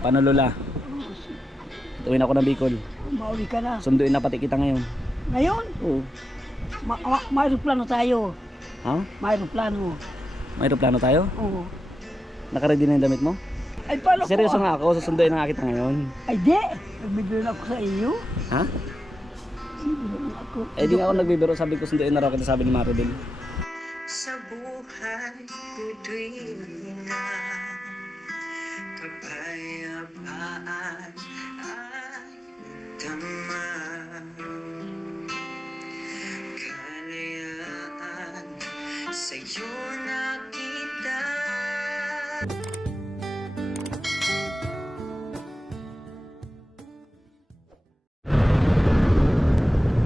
Paano lola? Tuwin ako ng Bicol. Mauwi ka na. Sunduin na pati kita ngayon. Ngayon? Oo. May aeroplano tayo. Ha? May aeroplano. May aeroplano tayo? Oo. Nakaready na yung damit mo? Ay, paano Seryoso ko? nga ako, susunduin na nga kita ngayon. Ay, di. Nagbibiro ako sa iyo. Ha? Nagbibiro ako. Eh di nga ako nagbibiro, sabi ko sunduin na raw kita, sabi ni Maribel. Sa buhay ko tuwing na kapayapaan ay tama, kalayaan sa'yo nakita.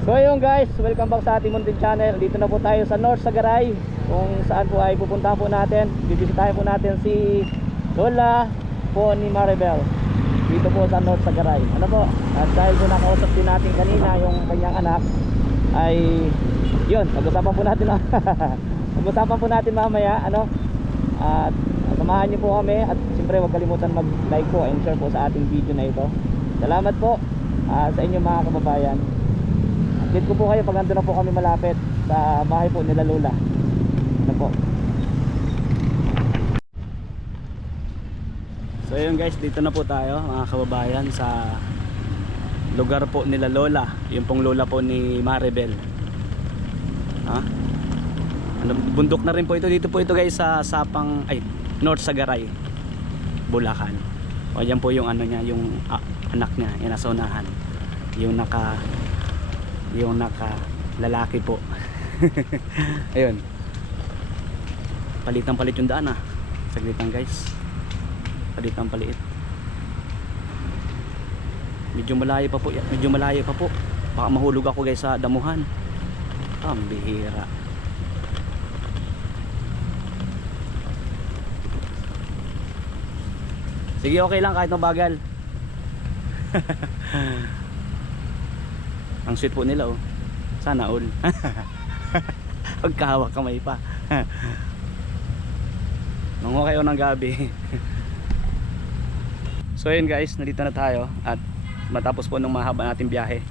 So ayun guys, welcome back sa ating munting channel. Dito na po tayo sa North Sagaray, kung saan po ay pupunta po natin. Bibisitahin po natin si Lola po ni Maribel dito po sa North Sagaray. Ano po? At dahil po nakausap din natin kanina yung kanyang anak, ay yun, pag-usapan po natin pag-usapan po natin mamaya, ano? At samahan niyo po kami. At siyempre huwag kalimutan mag-like po and share po sa ating video na ito. Salamat po sa inyo mga kababayan. Update ko po kayo pag nandun na po kami malapit sa bahay po nila Lola. Ano po? So yun guys, dito na po tayo mga kababayan sa lugar po nila Lola. Yung pong Lola po ni Maribel. Ha? Ano, bundok na rin po ito. Dito po ito guys sa Sapang, ay, North Sagaray, Bulacan. O yan po yung ano niya, yung anak niya, yung nasa unahan. Yung naka lalaki po. Ayun, palitang palit yung daan saglitan guys, palitang palit. Medyo malayo pa po, baka mahulog ako guys sa damuhan. Ang bihira. Sige, okay lang kahit mabagal. Ang sweet po nila oh. Sana all. Pagkahawak kamay pa. Nungo kayo ng gabi. So yun guys, nandito na tayo. At matapos po nung mahaba nating biyahe,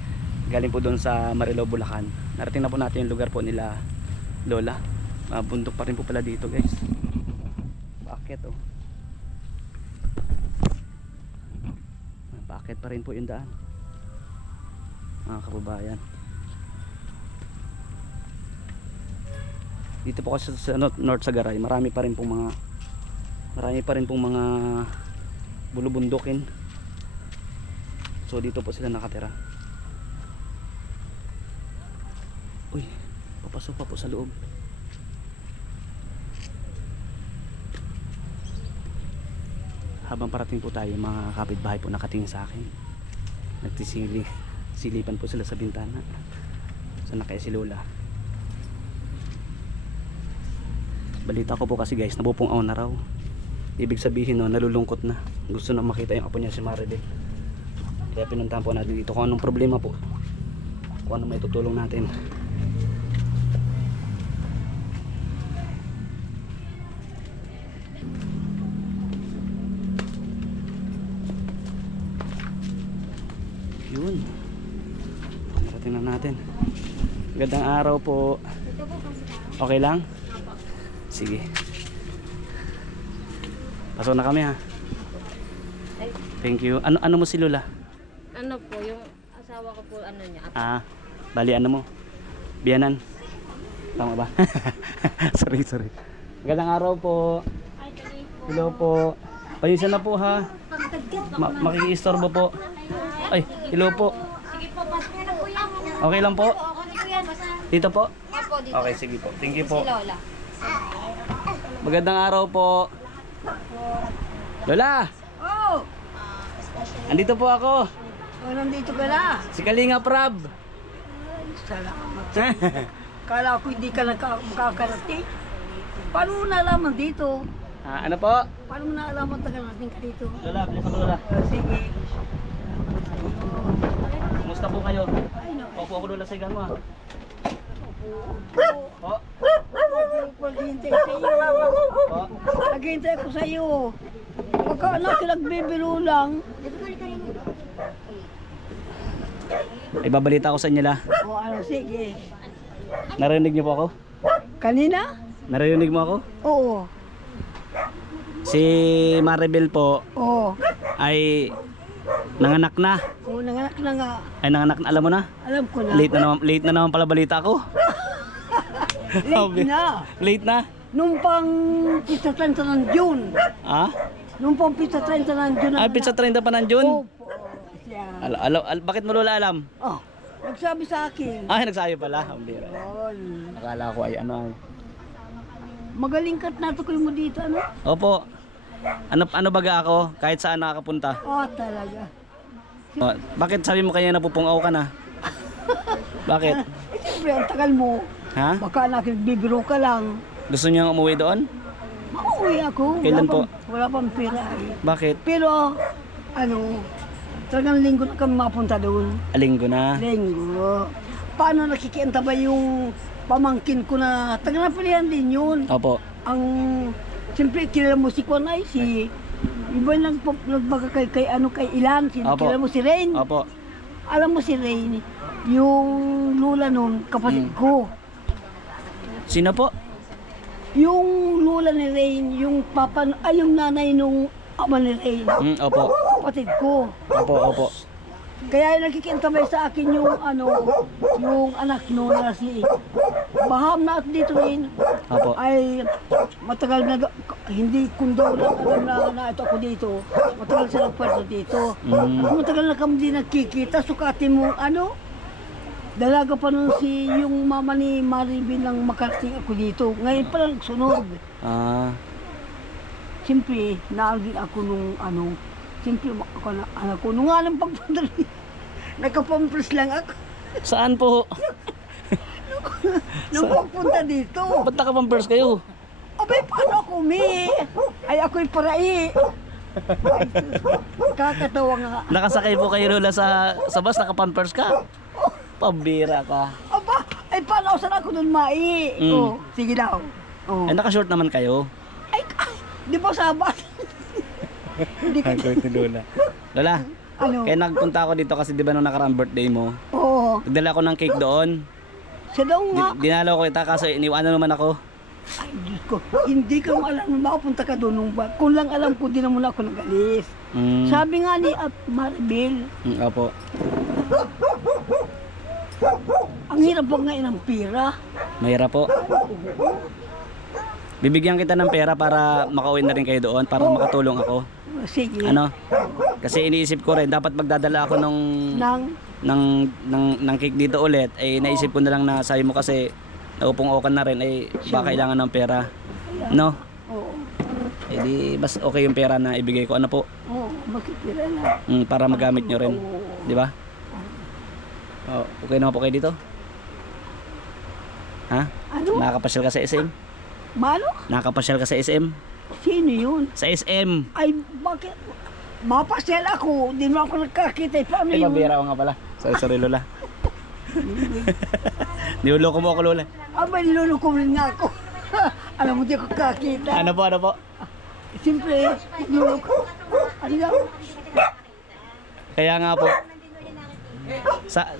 galing po doon sa Marilao, Bulacan, narating na po natin yung lugar po nila Lola. Bundok pa rin po pala dito guys. Bakit oh. Bakit pa rin po yung daan mga kababayan. Dito po kasi sa North Sagaray, marami pa rin pong mga bulubundukin. So dito po sila nakatira. Uy, papasok pa po sa loob. Habang parating po tayo, mga kapitbahay po nakatingin sa akin. Silipan po sila sa bintana. Saan na kaya si Lola? Balita ko po kasi guys, nabupungaw na raw. Ibig sabihin no, nalulungkot na. Gusto na makita yung apo niya si Maribel. Kaya pinuntahan po natin dito kung anong problema po, kung anong may tutulong natin. Yun, narating na natin. Magandang araw po. Okay lang? Sige, pasok na kami ha. Thank you. Ano mo si Lola? Ano po, yung asawa ko po, ano niya? Bali ano mo? Biyanan? Tama ba? Sorry. Magandang araw po. Hello po. Payusan na po ha. Makikiistorbo po. Ay, hello po. Sige po, pasok na po yan. Okay lang po? Dito po? Opo, dito. Okay, sige po. Thank you po. Si Lola. Magandang araw po. Lola! Oh! Andito po ako. Oh, nandito ka na. Si Kalinga Prab. Salamat. Kala ko hindi ka makakarating. Paano mo nalaman dito? Ano po? Paano mo nalaman tagarating ka dito? Lola, bilis ako Lola. Sige. Kumusta po kayo? Ay, naku. Opo ako Lola sa igan mo. Po? Naghihintay sa iyo. Po? Naghihintay ko sa iyo. Huwag Baka nagbibiro lang. Ibabalita ko sa inyo la. O ano, sige. Narinig niyo po ako? Kanina? Narinig mo ako? Oo. Si Maribel po Oo. ay nanganak na. Oo, nanganak na nga. Ay nanganak na, alam mo na? Alam ko na. Late na naman pala balita ko. Late na. Late na? Nung pang pizza 30 ng June. Ah? Nung pang pizza 30 ng June. Ay, pizza 30 pa ng June? Opo. Siya. Bakit mo lola alam? Oh, nagsabi sa akin. Ay, nagsabi pala. Ang bira. Yun. Akala ko ay ano ay. Magaling ka't natukoy mo dito, ano? Opo. Ano baga ako? Kahit saan nakakapunta. Oh, talaga. Oh, bakit sabi mo kanya napupungaw ka na? Bakit? Eh, siyempre, ang tagal mo. Ha? Baka nakigbibiro ka lang. Gusto niyo umuwi doon? Mauwi ako. Kailan po? Wala pang pera eh. Bakit? Pero, ano, talagang linggo na kami mapunta doon. Alinggo na. Linggo. Paano nakikianta ba yung pamangkin ko na taga napilihan din yun? Opo. Ang, siyempre, kilala mo si Kwan ay si, iba nagbaga kay Ilan, Opo. kilala mo si Rain. Opo. Alam mo si Rain, yung lula nun, kapatid ko. Sino po? Yung lula ni Rain, yung yung nanay nung ama ni Rain. Opo. Kapatid ko. Opo. Kaya nakikintabay sa akin yung yung anak no na si Baham na at dito rin. Opo. Ay matagal na hindi kundo lang alam na ito ako dito. Matagal sila pwersa dito. Matagal na kami din nagkikita. Sukatin mo dalaga pa nun si yung mama ni Maribel nang makarating ako dito. Ngayon pa lang sunod. Ah. Siyempre, naagin ako nung siyempre ako na anak ko. Nung alam pagpunta rin, nagkapampres lang ako. Saan po? Nung pagpunta dito. Ba't nakapampers kayo? Abay, paano ako, mi? Ay, ako'y parai. Ay, kakatawa nga. Nakasakay po kayo lola sa bus, nakapampers ka? Pambira ka. Aba, ay, paano saan ako doon, mai? Oh, sige daw. Oh. Ay, nakashort naman kayo. Ay, di ba sabat? Hindi ka. Ni lola. Lola, Ano? kaya nagpunta ako dito kasi di ba nung nakaraang birthday mo, Oo. nagdala ako ng cake doon. Siya daw nga. Dinalaw ko kita kasi iniwanan naman ako. Ay, Diyos ko. Hindi ko alam na makapunta ka doon nung ba. Kung lang alam ko, di na muna ako nag-alis. Sabi nga ni Maribel, Opo. ang hirap ba ngayon ng pira? Mahirap po. Bibigyan kita ng pera para makauwi na rin kayo doon, para makatulong ako. Sige. Ano? Kasi iniisip ko rin, dapat magdadala ako ng cake dito ulit. Eh, naisip ko na lang na sabi mo kasi naupong-okan na rin, eh, baka kailangan ng pera. No? Oo. Eh, di, bas okay yung pera na ibigay ko. Ano po? Oo, makikira na. Para magamit nyo rin. Di ba? Oh, okay naman po kayo dito? Ha? Ano? Nakakapasyal ka sa SM? Mano? Nakakapasyal ka sa SM? Sino yun? Sa SM! Ay, bakit? Mapasel ako. Di mo ako nagkakita. Paano Ay, yun? pabira ko nga pala. Sorry, Lola. Niloloko mo ako, Lola. Aba, niluloko rin nga ako. Alam mo, di ako kakita. Ano po? Siyempre, niluloko. Ano nga? Kaya nga po.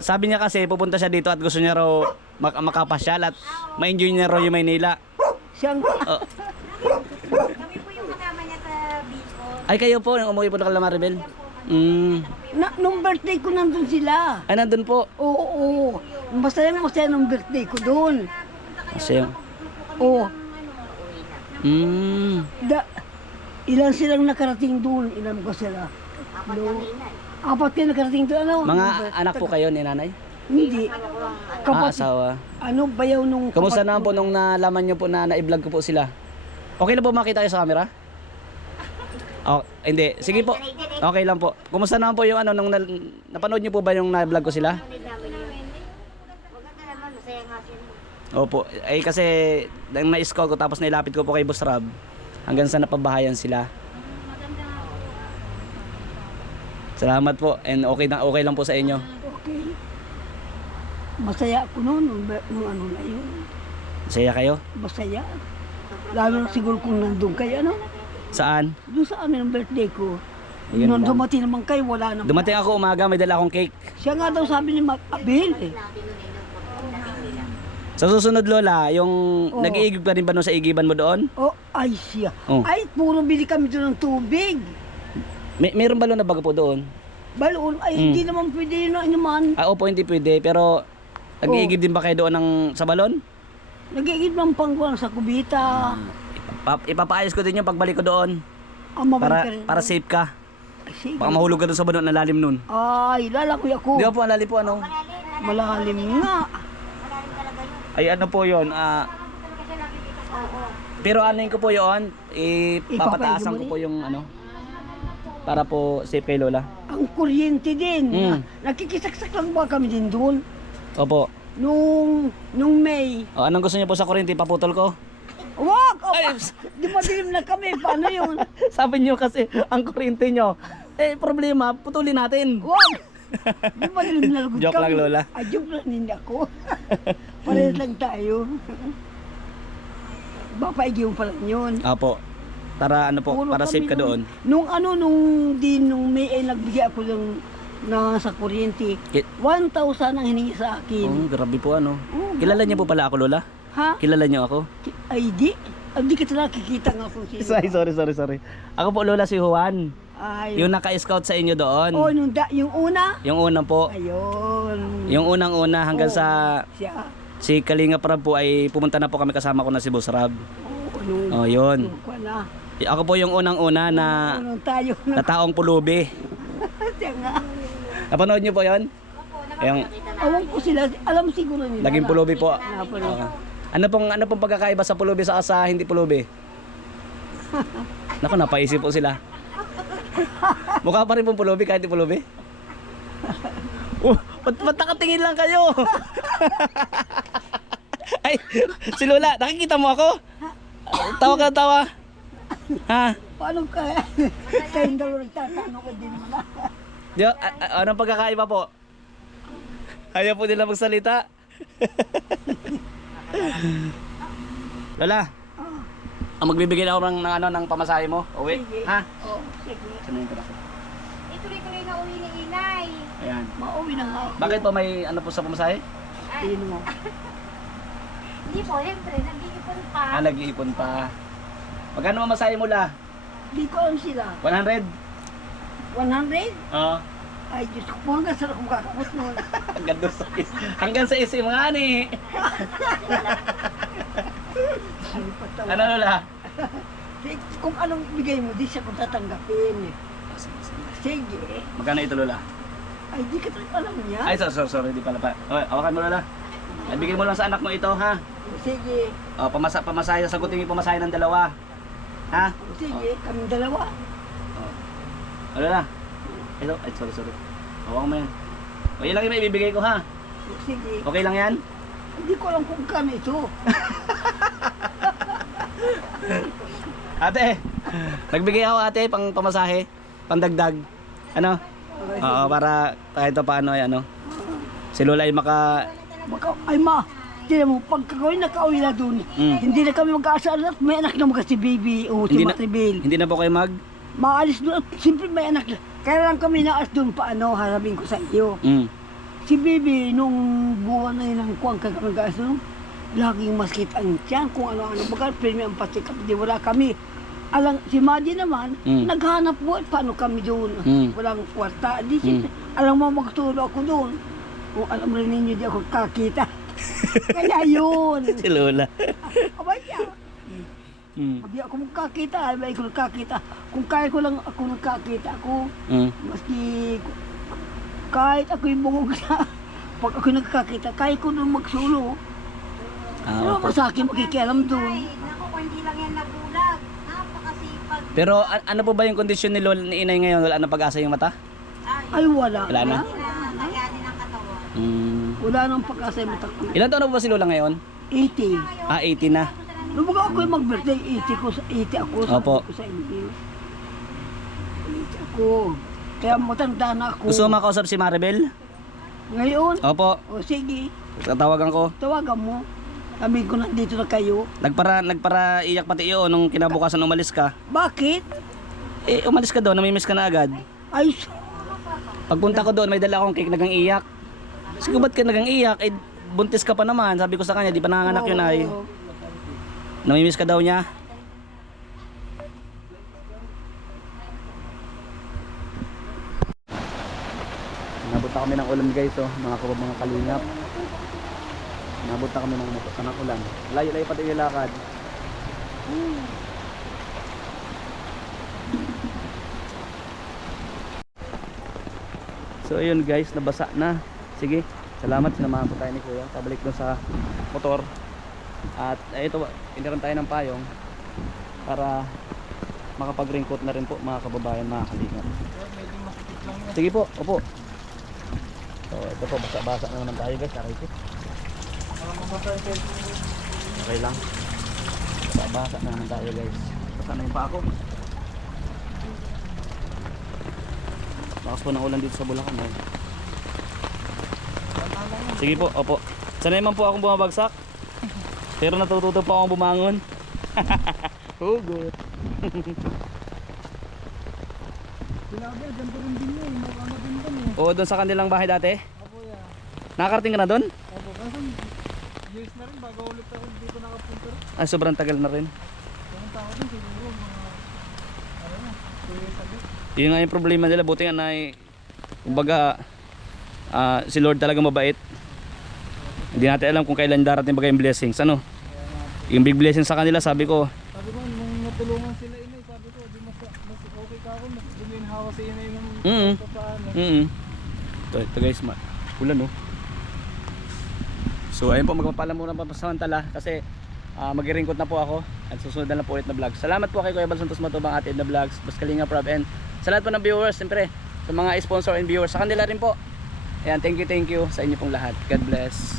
Sabi niya kasi pupunta siya dito at gusto niya raw makapasyal at ma-enjoy niya raw yung Maynila. Siyang... Oh. Kami po yung kasama niya sa Bicol. Ay kayo po, yung umuwi po na kala Maribel. Nung birthday ko nandun sila. Ay nandun po. Oo. Masaya nung birthday ko doon. Kasi yung... Oo. Ilan silang nakarating doon? Ilan ko sila? Apat kayo nakarating doon. Ano? Mga anak po kayo ni nanay? Hindi. Asawa. Ano, bayaw nung... Kamusta naman po nung nalaman nyo po na na-vlog ko po sila? Okay na po makita kayo sa camera? Oh, hindi. Sige po. Okay lang po. Kumusta naman po yung nung napanood nyo po ba yung na-vlog ko sila? Maganda naman, masaya nga siya. Opo. Ay kasi nang na-scout ko tapos nailapit ko po kay Boss Rob hanggang sa napabahayan sila. Salamat po and okay lang po sa inyo. Okay. Masaya ako noon nung ano na yun. Masaya kayo? Masaya. Lalo na siguro kung nandun kayo, ano? Saan? Doon sa amin ang birthday ko. Ayun Nung lang. dumating naman kayo, wala naman. Dumating ako umaga, may dala akong cake. Siya nga daw sabi ni Mac Abel eh. Sa susunod Lola, yung Oo. nag-iigib ka rin ba nun sa igiban mo doon? Oh, ay siya. Oh. Ay, puro bili kami doon ng tubig. Mayroon ba na baga po doon? Balon, ay hindi naman pwede yun ang naman. Ah, opo, hindi pwede. Pero nag-iigib din ba kayo doon sa balon? Nag-iigib ng pangkuhan sa kubita. Ipapaayos ko din yung pagbalik ko doon. Ang mabalik ka rin. Para safe ka. Ay, sige. Baka mahulog ka doon sa balon na lalim nun. Ay, lalakoy ako. Di ba po, ang lalim po ano? Malalim nga. Ay ano po yun, pero anuin ko po yun, ipapataasan ko po yung ano, para po safe kay Lola. Ang kuryente din. Mm. Nakikisaksak lang ba kami din doon? Opo. Nung May. O, anong gusto niyo po sa kuryente, paputol ko? Wag! Ay, Di ba dilim na kami? Paano yun? Sabi niyo kasi, ang kuryente niyo, problema, putulin natin. Wag! Di ba dilim na lagod Joke kami? lang, Lola. Ah, joke lang hindi ako. Parehas lang tayo. Papaigiw pa lang yun. Opo. Para ano po, Puro para kami safe ka doon. Nung May ay nagbigay ako ng sa kuryente. 1,000 ang hiningi sa akin. Oh, grabe po ano. Oh, Kilala niyo po pala ako, Lola? Ha? Kilala niyo ako? Ay di. Di kita nakikita nga kung sino. Sorry. Ako po, Lola, si Juan. Ay. Yung naka-scout sa inyo doon. Oh, yung una? Yung una po. Ayun. Yung unang-una hanggang Oh, sa siya. si Kalinga Prab po ay pumunta na po kami, kasama ko na si Boss Rab. Oh, Oh, yun. na. Ako po yung unang-una na Nung tayo na. taong pulubi. Siya nga. Napanood niyo po 'yon? Yung Awan ko sila. Alam siguro nila. naging pulubi po. Napanood. Ano pong pagkakaiba sa pulubi sa hindi pulubi? Naku, napaisip po sila. Mukha pa rin pong pulubi kahit di pulubi. Ba't nakatingin lang kayo? Ay, si Lola, nakikita mo ako? Tawa ka tawa. Ha? Paano kaya? Kayong dalawa nagtatanong ko din na. Anong pagkakaiba po? Ayaw po nila magsalita. Lola, magbibigay na ako ng pamasahe mo. Uwi. Sige. Ha? Oh, sige. Saan na yung pera? Ituloy-tuloy na uwi ni Inay. Ayan. Mauwi na nga ako. Bakit po may ano po sa pamasahe? Tingin mo. Hindi po, siyempre, nag-iipon pa. Nag-iipon pa. Magkano mamasahe mo la? Di ko alam sila. 100? 100? Oo. Ay, Diyos ko po, hanggang saan akong kakapot nun. Hanggang sa isim nga ni. Ay, patawa. Ano Lola? Kung anong ibigay mo, di siya kung tatanggapin. Sige. Magkano ito Lola? Ay, di ka talaga alam niya. Ay, sorry, di pala pa. Okay, hawakan mo Lola. Ibigay mo lang sa anak mo ito, ha? Sige. O, pamasahe, sagutin yung pamasahe ng dalawa. Ha? Sige, kaming dalawa. Ano na? Ito, ay, sorry. Hawakan mo yan. O, yun lang yung may ibibigay ko, ha? Sige. Okay lang yan? Hindi ko alam kung kano ito. Ate, nagbigay ako ate pang pamasahe, pandagdag. Ano? Oo, para kahit pa paano ay ano. Si Lola ay Ay ma, tiyan mo, pagkakawin nakauwi na dun, hindi na kami mag-aasal at may anak naman kasi baby, o si Matribel. Hindi na po kayo Maalis doon at siyempre may anak. Kaya lang kami naas doon paano, harapin ko sa iyo. Si baby, nung buwan na yun ang kuwang kami mag-aasal doon, laging maskit ang tiyan kung ano-ano. Baga, premium ang pasikap, di wala kami. Alang, si Maji naman, naghanap buhat, paano kami doon? Walang kwarta. Di siya, alam mo, magtulog ako doon. Kung alam rin ninyo, di ako kakita. Kaya yun. Si Lola. Abay siya. Sabi ako magkakita, abay ko nagkakita. Kung kaya ko lang ako nagkakita ako, maski kahit ako yung bungog na, pag ako nagkakita, kaya ko nung magsulo. Pero sa akin makikialam doon. Ay, naku, kung hindi lang yan nagulag. Napakasipag. Pero ano po ba yung kondisyon ni Lola ni Inay ngayon? Wala na pag-asa yung mata? Ay wala. Wala na? Nangyari ng katawan. Wala nang pag-asa yung mata ko. Ilan taon na po ba si Lola ngayon? 80. Ah, 80 na. Nung baga ako yung mag-birthday, 80 ako. Opo. Sabi ko sa inyo. 80 ako. Kaya matanda na ako. Gusto mo makausap si Maribel? Ngayon? Opo. O sige, Tatawagan ko. tawagan mo. Sabi ko nandito na kayo. Nagpara iyak pati iyo nung kinabukasan umalis ka. Bakit? Eh, umalis ka doon, namimiss ka na agad. Ay, Pagpunta ko doon, may dala akong cake, nagang iyak. Sabi ko, ba't ka nagang iyak? Eh, buntis ka pa naman. Sabi ko sa kanya, di pa nanganak yun ay. Namimiss ka daw niya. Nabot na kami ng ulan guys, oh, mga kalingap. Nabot na kami ng ulan. Layo-layo pati yung lakad. So ayun guys, nabasa na. Sige, salamat, sinamahan po tayo ni Kuya. Pabalik dun sa motor. At ito, iniran tayo ng payong para makapag-raincoat na rin po mga kababayan, mga kalingap. Sige po, opo. So ito po, basa-basa na naman tayo guys. Okay lang. Basa-basa na naman tayo guys. Basa na yung pa ako. Lakas po ng ulan dito sa Bulacan eh. Sige po, opo. Sanay man po akong bumabagsak. Pero natututo po akong bumangon. Hugot. Oo, doon sa kanilang bahay dati? Nakakarating ka na doon? Opo, kasi years na rin bago ulit ako dito nakapunta rin. Ay, sobrang tagal na rin. Pumunta ako din siguro mga, ano na, 2 years ago. Yun nga yung problema nila, buti nga na kumbaga si Lord talaga mabait. Hindi natin alam kung kailan darating baga yung blessings. Ano? Yung big blessing sa kanila, sabi ko. Sabi ko, nung natulungan sila inay, sabi ko, di mas okay ka ako, mas guminhawa si inay ng paano. Ito guys, ulan oh. So ayun po, magpapaalam muna papasamantala kasi mag-i-raincoat na po ako at susunod na lang po ulit na vlog. Salamat po kay Kuya Bal Santos Matubang at Edna Vlogs, Boss Kalinga Prab, and sa lahat po ng viewers, siyempre sa mga sponsor and viewers, sa kanila rin po. Ayan, thank you sa inyo pong lahat. God bless.